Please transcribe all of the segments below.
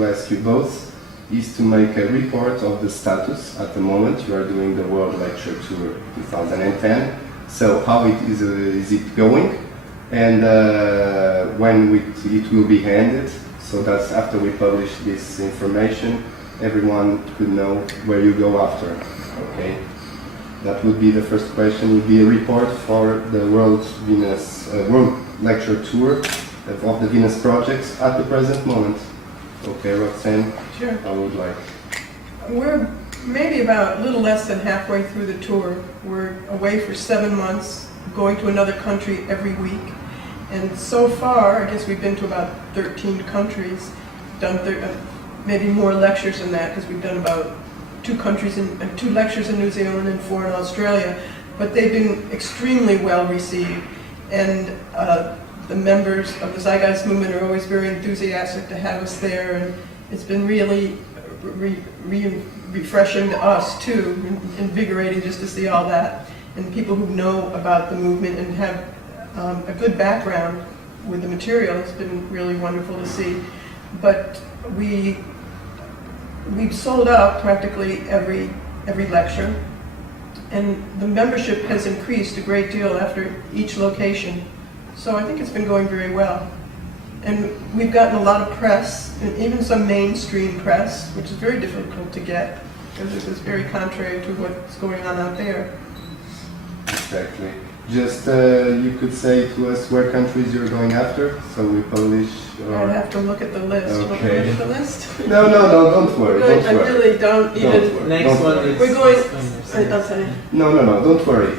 to ask you both is to make a report of the status at the moment. You are doing the World Lecture Tour 2010. So how is it going? And when it will be ended, so that after we publish this information, everyone could know where you go after. Okay, that would be the first question. Would be a report for the World Lecture Tour of the Venus projects at the present moment. Okay, Roxanne. Sure. I would like. We're maybe about a little less than halfway through the tour. We're away for 7 months, going to another country every week. And so far, I guess we've been to about 13 countries, done maybe more lectures than that, because we've done about 2 lectures in New Zealand and 4 in Australia. But they've been extremely well received. And the members of the Zeitgeist movement are always very enthusiastic to have us there. And it's been really refreshing to us too, invigorating just to see all that. And people who know about the movement and have a good background with the material, it's been really wonderful to see. But we've sold out practically every lecture, and the membership has increased a great deal after each location. So I think it's been going very well. And we've gotten a lot of press, and even some mainstream press, which is very difficult to get, because it is very contrary to what's going on out there. Exactly. Just you could say to us where countries you're going after, so we publish. I'd have to look at the list. Okay. Want me to look at the list? No, don't worry. I really don't even. Next one is... We're going. I'm sorry. No, don't worry.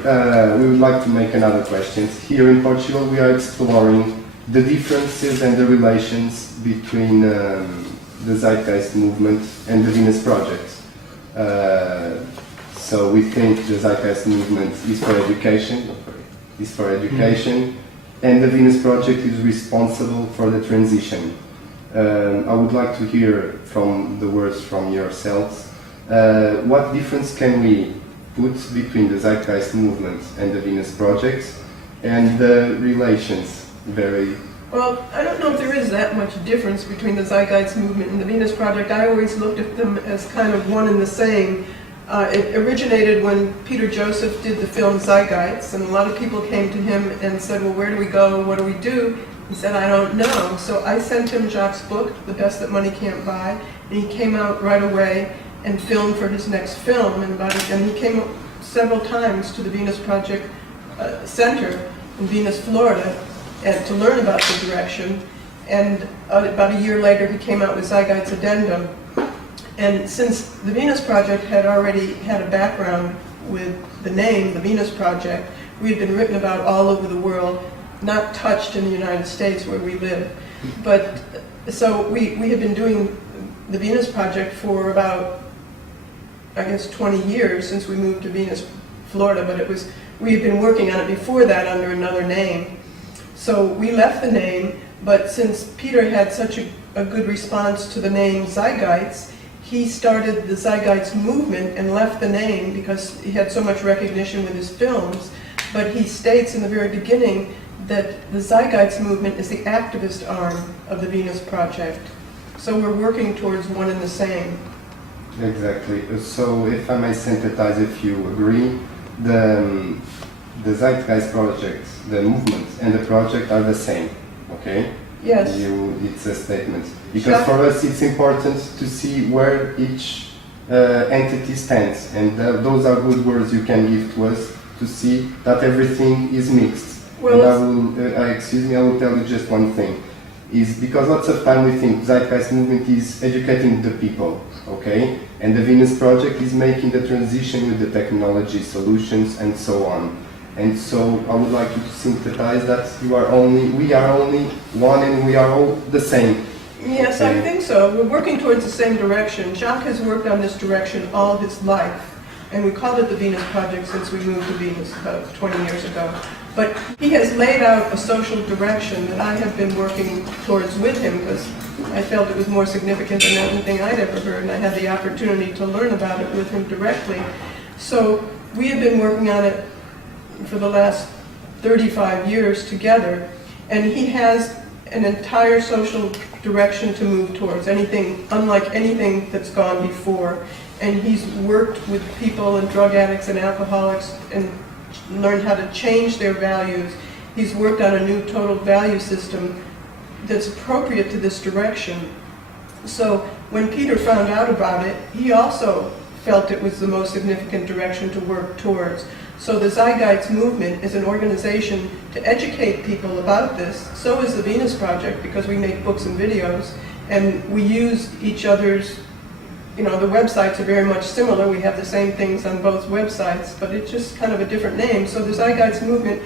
We would like to make another question. Here in Portugal, we are exploring the differences and the relations between the Zeitgeist movement and the Venus Project. So we think the Zeitgeist movement is for education, and the Venus Project is responsible for the transition. I would like to hear from the words from yourselves. What difference can we put between the Zeitgeist movement and the Venus Project, and the relations? Well, I don't know if there is that much difference between the Zeitgeist movement and the Venus Project. I always looked at them as kind of one and the same. It originated when Peter Joseph did the film Zeitgeist, and a lot of people came to him and said, well, where do we go, what do we do? He said, I don't know. So I sent him Jacque's book, The Best That Money Can't Buy, and he came out right away and filmed for his next film. And he came several times to the Venus Project Center in Venus, Florida, and to learn about the direction. And about a year later, he came out with Zeitgeist Addendum. And since the Venus Project had already had a background with the name, the Venus Project, we had been written about all over the world, not touched in the United States where we live. But so we had been doing the Venus Project for about, I guess, 20 years since we moved to Venus, Florida, but we had been working on it before that under another name. So we left the name, but since Peter had such a good response to the name Zeitgeist, he started the Zeitgeist movement and left the name because he had so much recognition with his films. But he states in the very beginning that the Zeitgeist movement is the activist arm of the Venus Project. So we're working towards one and the same. Exactly. So if I may synthesize, if you agree, the Zeitgeist Project, the movement and the project are the same, okay? Yes. It's a statement. Because for us it's important to see where each entity stands, and those are good words you can give to us to see that everything is mixed. Well, and I will tell you just one thing. Is because lots of time we think Zeitgeist movement is educating the people, okay? And the Venus Project is making the transition with the technology solutions and so on. And so I would like you to synthesize that we are only one and we are all the same. Yes, I think so. We're working towards the same direction. Jacque has worked on this direction all his life, and we called it the Venus Project since we moved to Venus about 20 years ago. But he has laid out a social direction that I have been working towards with him because I felt it was more significant than anything I'd ever heard, and I had the opportunity to learn about it with him directly. So we have been working on it for the last 35 years together, and he has an entire social direction to move towards, anything unlike anything that's gone before. And he's worked with people and drug addicts and alcoholics and learned how to change their values. He's worked on a new total value system that's appropriate to this direction. So when Peter found out about it, he also felt it was the most significant direction to work towards. So the Zeitgeist movement is an organization to educate people about this. So is the Venus Project, because we make books and videos, and we use each other's, the websites are very much similar. We have the same things on both websites, but it's just kind of a different name. So the Zeitgeist movement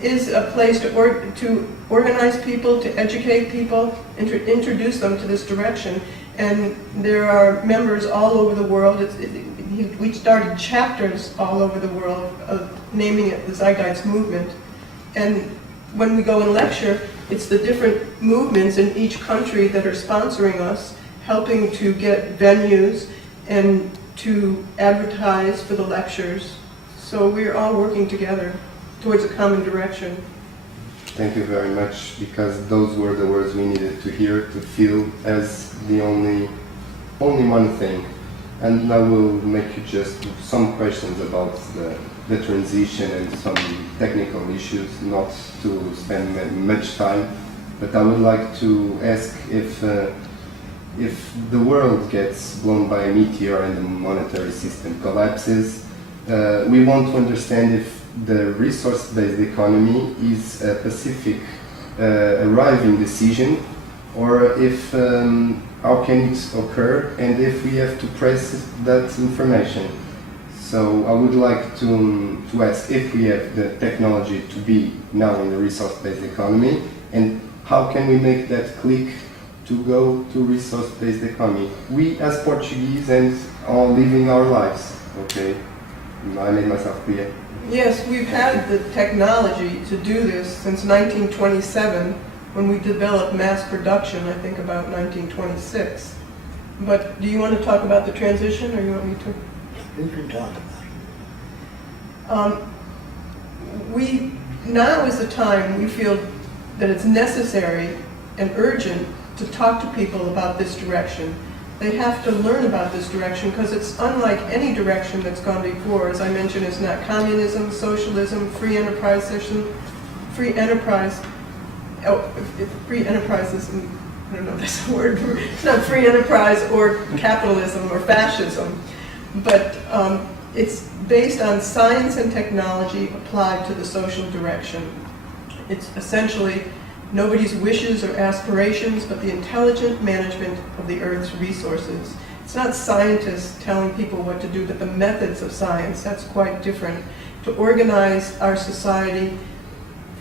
is a place to organize people, to educate people, introduce them to this direction. And there are members all over the world. We started chapters all over the world of naming it the Zeitgeist movement. And when we go and lecture, it's the different movements in each country that are sponsoring us, helping to get venues and to advertise for the lectures. So we're all working together towards a common direction. Thank you very much, because those were the words we needed to hear, to feel as the only one thing. And I will make you just some questions about the transition and some technical issues, not to spend much time, but I would like to ask if the world gets blown by a meteor and the monetary system collapses, we want to understand if the resource-based economy is a pacific arriving decision, or if how can it occur, and if we have to press that information. So I would like to ask if we have the technology to be now in the resource-based economy, and how can we make that click to go to resource-based economy? We as Portuguese and all living our lives, okay? I made myself clear. Yes, we've had the technology to do this since 1927, when we developed mass production, I think about 1926. But do you want to talk about the transition, or you want me to? You can talk about it. Now is the time we feel that it's necessary and urgent to talk to people about this direction. They have to learn about this direction, because it's unlike any direction that's gone before. As I mentioned, it's not communism, socialism, free enterprise. Free enterprise isn't, I don't know if that's a word. It's not free enterprise or capitalism or fascism, but it's based on science and technology applied to the social direction. It's essentially nobody's wishes or aspirations, but the intelligent management of the Earth's resources. It's not scientists telling people what to do, but the methods of science. That's quite different. To organize our society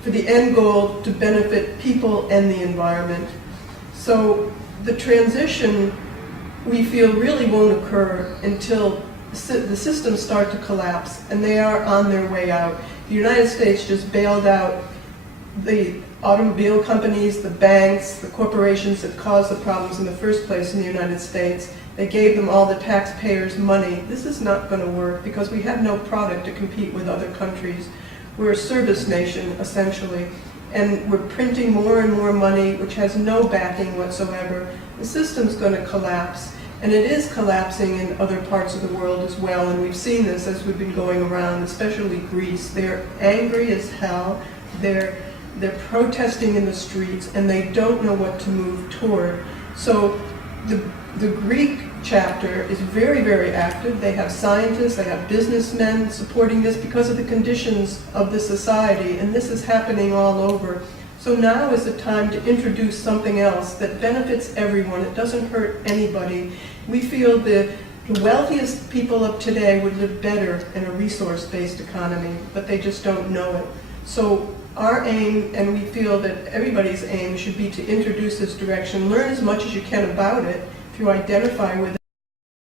for the end goal to benefit people and the environment. So the transition, we feel, really won't occur until the systems start to collapse, and they are on their way out. The United States just bailed out the automobile companies, the banks, the corporations that caused the problems in the first place in the United States. They gave them all the taxpayers' money. This is not going to work, because we have no product to compete with other countries. We're a service nation, essentially, and we're printing more and more money, which has no backing whatsoever. The system's going to collapse, and it is collapsing in other parts of the world as well, and we've seen this as we've been going around, especially Greece. They're angry as hell. They're protesting in the streets, and they don't know what to move toward. So the Greek chapter is very, very active. They have scientists, they have businessmen supporting this because of the conditions of the society, and this is happening all over. So now is the time to introduce something else that benefits everyone. It doesn't hurt anybody. We feel the wealthiest people of today would live better in a resource-based economy, but they just don't know it. So our aim, and we feel that everybody's aim, should be to introduce this direction. Learn as much as you can about it. If you identify with it,